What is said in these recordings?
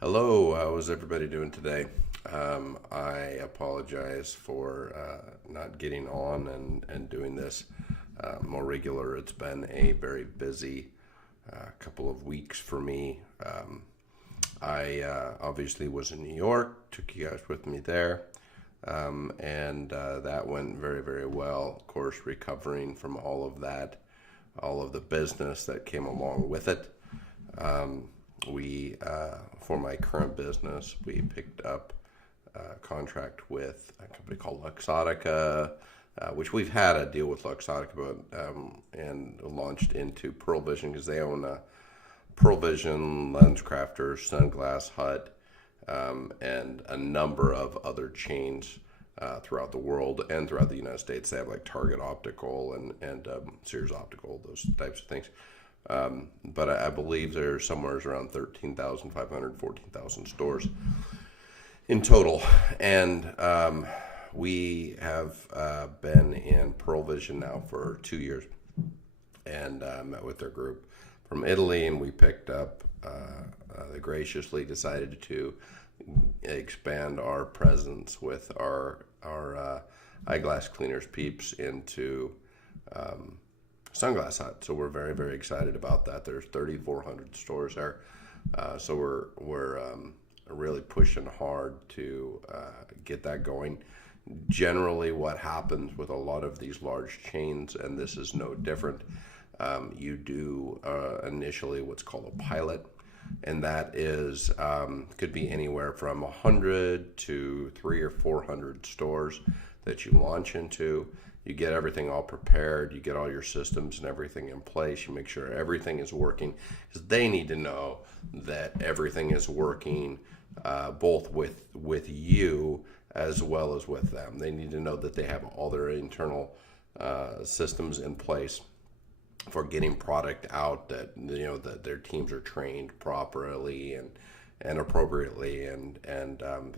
Hello, how's everybody doing today? I apologize for not getting on and doing this more regular. It's been a very busy couple of weeks for me. I obviously was in New York, took you guys with me there, and that went very, very well. Of course, recovering from all of that, all of the business that came along with it. For my current business, we picked up a contract with a company called Luxottica, which we've had a deal with Luxottica, and launched into Pearl Vision because they own Pearl Vision, Lens Crafters, Sunglass Hut, and a number of other chains throughout the world and throughout the United States. They have like Target Optical and Sears Optical, those types of things. But I believe there's somewhere around 13,500, 14,000 stores in total. And we have been in Pearl Vision now for 2 years, and met with their group from Italy, and we picked up, they graciously decided to expand our presence with our eyeglass cleaners peeps into Sunglass Hut. So we're very, very excited about that. There's 3,400 stores there. So we're really pushing hard to get that going. Generally, what happens with a lot of these large chains, and this is no different, you do initially what's called a pilot, and that is could be anywhere from 100 to 300 or 400 stores that you launch into. You get everything all prepared, you get all your systems and everything in place, you make sure everything is working, because they need to know that everything is working, both with you as well as with them. They need to know that they have all their internal systems in place for getting product out, that that their teams are trained properly and appropriately, and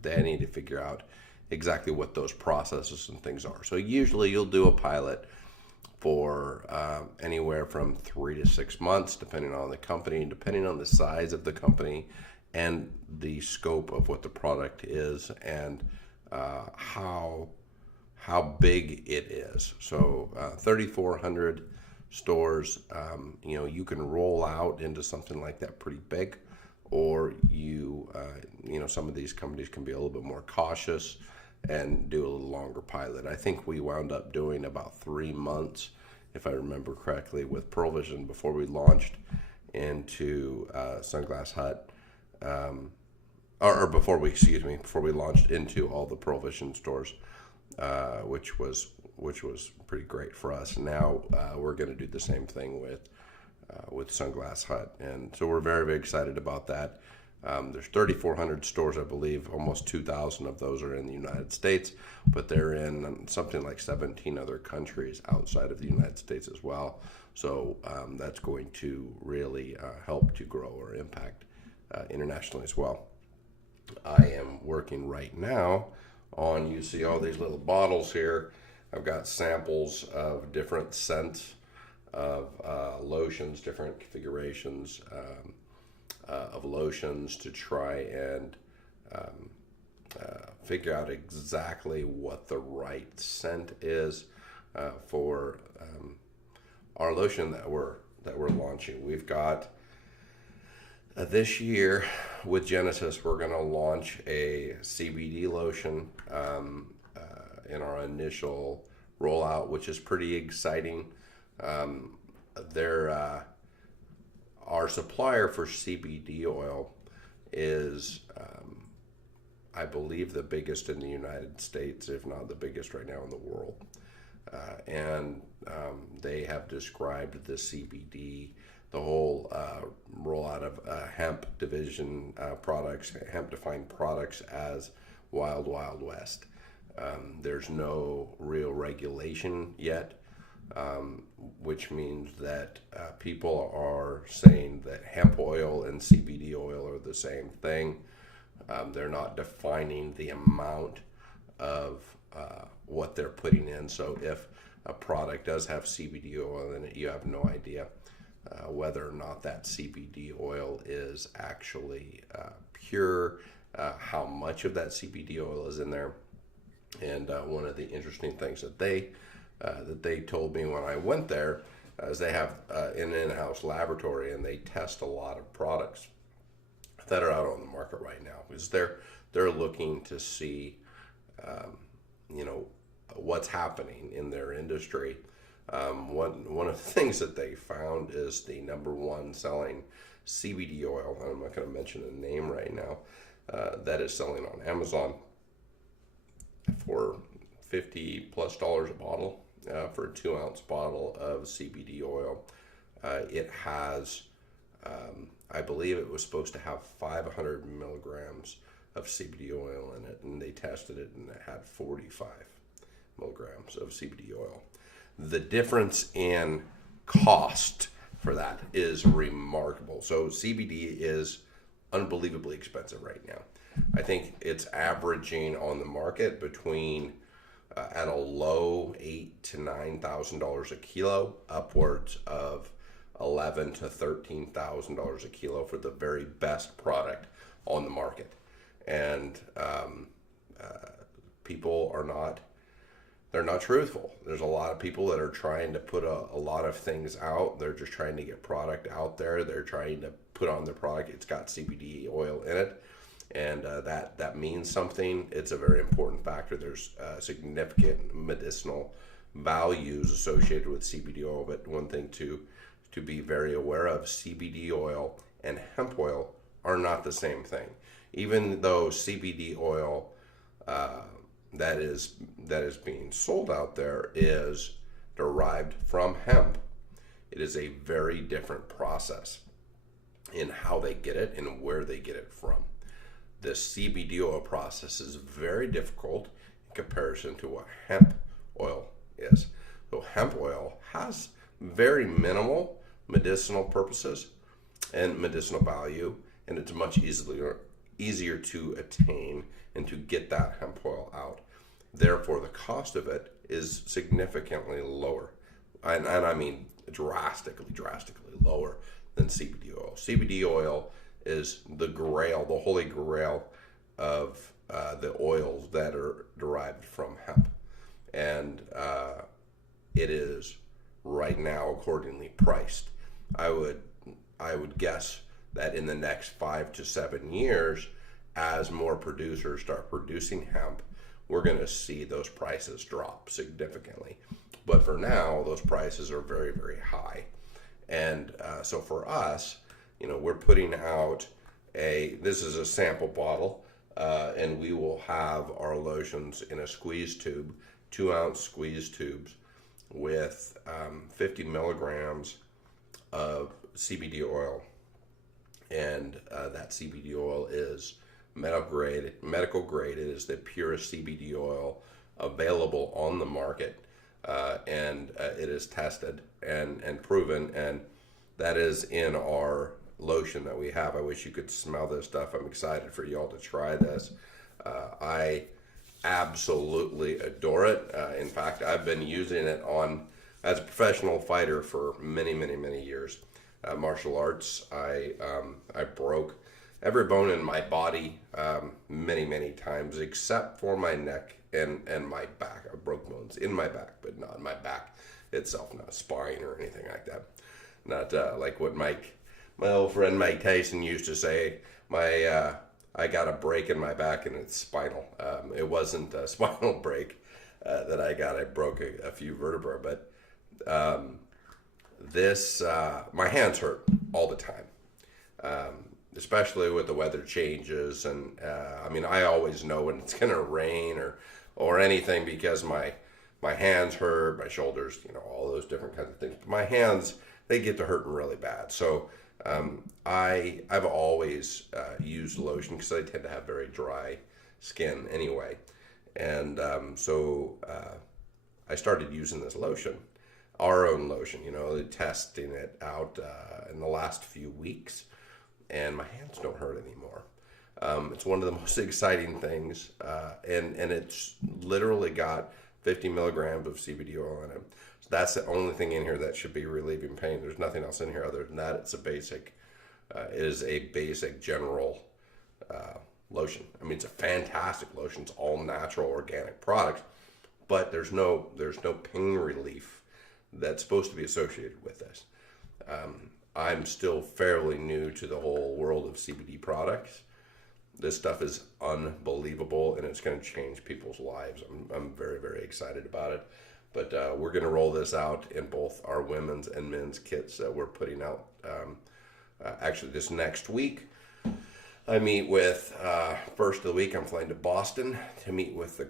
they need to figure out exactly what those processes and things are. So usually you'll do a pilot for anywhere from 3 to 6 months, depending on the company, depending on the size of the company, and the scope of what the product is, and how big it is. So 3,400 stores, you can roll out into something like that pretty big, or some of these companies can be a little bit more cautious and do a little longer pilot. I think we wound up doing about 3 months, if I remember correctly, with Pearl Vision before we launched into Sunglass Hut, or before we launched into all the Pearl Vision stores, which was pretty great for us. Now we're going to do the same thing with Sunglass Hut, and so we're very, very excited about that. There's 3,400 stores, I believe. Almost 2,000 of those are in the United States, but they're in something like 17 other countries outside of the United States as well. So that's going to really help to grow our impact internationally as well. I am working right now on, you see all these little bottles here. I've got samples of different scents of lotions, different configurations of lotions, to try and figure out exactly what the right scent is for our lotion that we're launching. We've got this year with Genesis, we're going to launch a CBD lotion in our initial rollout, which is pretty exciting. Our supplier for CBD oil is, I believe, the biggest in the United States, if not the biggest right now in the world. And they have described the CBD, the whole rollout of hemp division products, hemp-defined products, as wild, wild west. There's no real regulation yet, which means that people are saying that hemp oil and CBD oil are the same thing. They're not defining the amount of what they're putting in. So if a product does have CBD oil in it, you have no idea whether or not that CBD oil is actually pure, how much of that CBD oil is in there. And one of the interesting things that they told me when I went there is they have an in-house laboratory, and they test a lot of products that are out on the market right now, because they're looking to see, you know, what's happening in their industry. One of the things that they found is the number one selling CBD oil, and I'm not going to mention a name right now, that is selling on Amazon for $50+ a bottle, for a 2-ounce bottle of CBD oil. It has, I believe it was supposed to have 500 milligrams of CBD oil in it, and they tested it and it had 45 milligrams of CBD oil. The difference in cost for that is remarkable. So CBD is unbelievably expensive right now. I think it's averaging on the market between at a low $8,000 to $9,000 a kilo, upwards of $11,000 to $13,000 a kilo for the very best product on the market. And people are not, they're not truthful. There's a lot of people that are trying to put a lot of things out. They're just trying to get product out there. They're trying to put on their product, it's got CBD oil in it, and that means something. It's a very important factor. There's significant medicinal values associated with CBD oil, but one thing to be very aware of, CBD oil and hemp oil are not the same thing. Even though CBD oil that is being sold out there is derived from hemp, it is a very different process in how they get it and where they get it from. The CBD oil process is very difficult in comparison to what hemp oil is. So hemp oil has very minimal medicinal purposes and medicinal value, and it's much easier to attain and to get that hemp oil out. Therefore, the cost of it is significantly lower, and I mean drastically lower than CBD oil. CBD oil is the grail, the holy grail of the oils that are derived from hemp, and it is right now accordingly priced. I would guess that in the next 5 to 7 years, as more producers start producing hemp, we're going to see those prices drop significantly. But for now, those prices are very, very high. And so for us, you know, we're putting out this is a sample bottle, and we will have our lotions in a squeeze tube, 2-ounce squeeze tubes with 50 milligrams of CBD oil. And that CBD oil is medical grade. It is the purest CBD oil available on the market, and it is tested and proven, and that is in our lotion that we have. I wish you could smell this stuff. I'm excited for y'all to try this. I absolutely adore it. In fact, I've been using it as a professional fighter for many years. Martial arts. I broke every bone in my body many times, except for my neck and my back. I broke bones in my back, but not in my back itself, not spine or anything like that. Not like what my old friend Mike Tyson used to say. I got a break in my back and it's spinal. It wasn't a spinal break that I got. I broke a few vertebrae, but my hands hurt all the time, especially with the weather changes. And I mean, I always know when it's going to rain or anything, because my hands hurt, my shoulders, you know, all those different kinds of things. But my hands, they get to hurting really bad. So I've always used lotion because I tend to have very dry skin anyway. And so I started using this lotion, our own lotion, you know, testing it out in the last few weeks, and my hands don't hurt anymore. It's one of the most exciting things, and it's literally got 50 milligrams of CBD oil in it. So that's the only thing in here that should be relieving pain. There's nothing else in here other than that. It's a basic, it is a basic general lotion. I mean, it's a fantastic lotion. It's all natural, organic products, but there's no pain relief that's supposed to be associated with this. I'm still fairly new to the whole world of CBD products. This stuff is unbelievable, and it's going to change people's lives. I'm very, very excited about it. But we're going to roll this out in both our women's and men's kits that we're putting out actually this next week. I meet with, first of the week, I'm flying to Boston to meet with the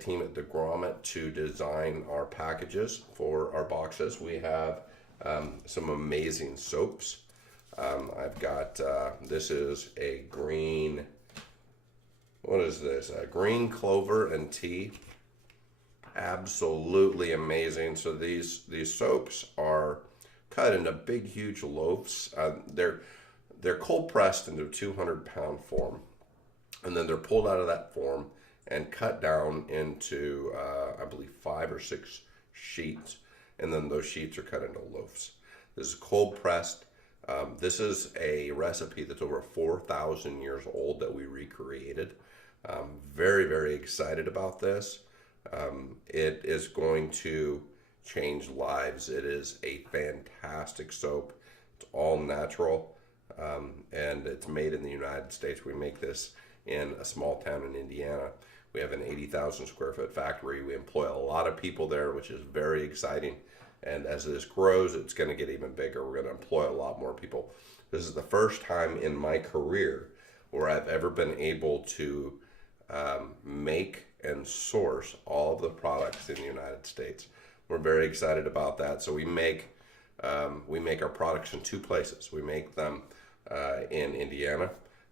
team at the Grommet to design our packages for our boxes. We have some amazing soaps. I've got, this is a green, what is this? Green clover and tea. Absolutely amazing. So these soaps are cut into big, huge loaves. They're cold pressed into a 200-pound form, and then they're pulled out of that form and cut down into, I believe, 5 or 6 sheets, and then those sheets are cut into loaves. This is cold pressed. This is a recipe that's over 4,000 years old that we recreated. Very, very excited about this. It is going to change lives. It is a fantastic soap. It's all natural. And it's made in the United States. We make this in a small town in Indiana. We have an 80,000 square foot factory. We employ a lot of people there, which is very exciting. And as this grows, it's going to get even bigger. We're going to employ a lot more people. This is the first time in my career where I've ever been able to make and source all of the products in the United States. We're very excited about that. So we make our products in 2 places. We make them in Indiana,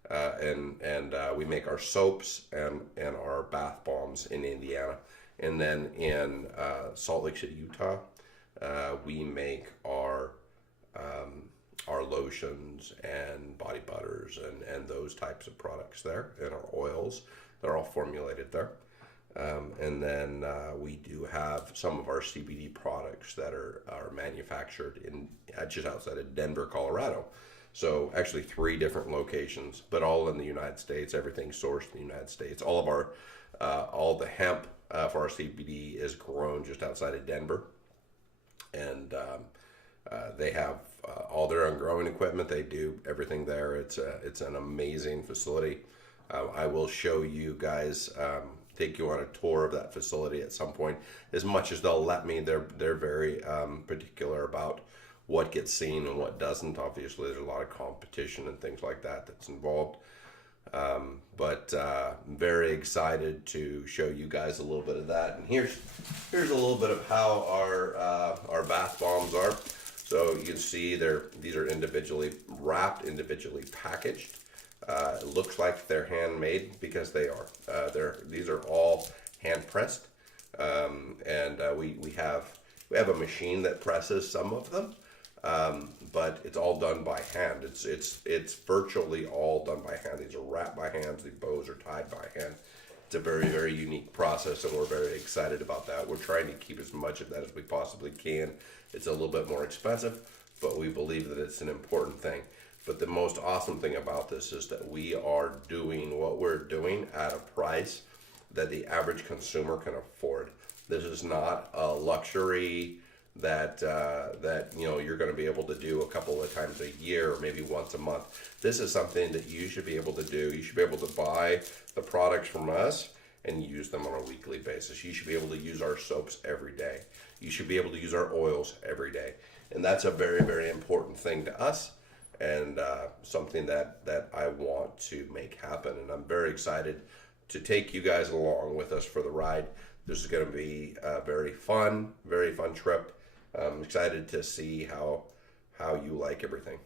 and we make our soaps and our bath bombs in Indiana, and then in Salt Lake City, Utah, we make our lotions and body butters and those types of products there, and our oils. They're all formulated there. And then we do have some of our CBD products that are manufactured in just outside of Denver, Colorado. So actually 3 different locations, but all in the United States. Everything's sourced in the United States. All of our all the hemp for our CBD is grown just outside of Denver, and they have all their own growing equipment. They do everything there. It's an amazing facility. I will show you guys. Take you on a tour of that facility at some point, as much as they'll let me. They're very particular about what gets seen and what doesn't. Obviously, there's a lot of competition and things like that that's involved. But very excited to show you guys a little bit of that. And here's a little bit of how our bath bombs are. So you can see these are individually wrapped, individually packaged. It looks like they're handmade because they are. These are all hand pressed, and we have a machine that presses some of them, but it's all done by hand. It's virtually all done by hand. These are wrapped by hand. The bows are tied by hand. It's a very, very unique process, and we're very excited about that. We're trying to keep as much of that as we possibly can. It's a little bit more expensive, but we believe that it's an important thing. But the most awesome thing about this is that we are doing what we're doing at a price that the average consumer can afford. This is not a luxury that you're going to be able to do a couple of times a year or maybe once a month. This is something that you should be able to do. You should be able to buy the products from us and use them on a weekly basis. You should be able to use our soaps every day. You should be able to use our oils every day. And that's a very, very important thing to us, and something that I want to make happen. And I'm very excited to take you guys along with us for the ride. This is going to be a very fun trip. I'm excited to see how you like everything.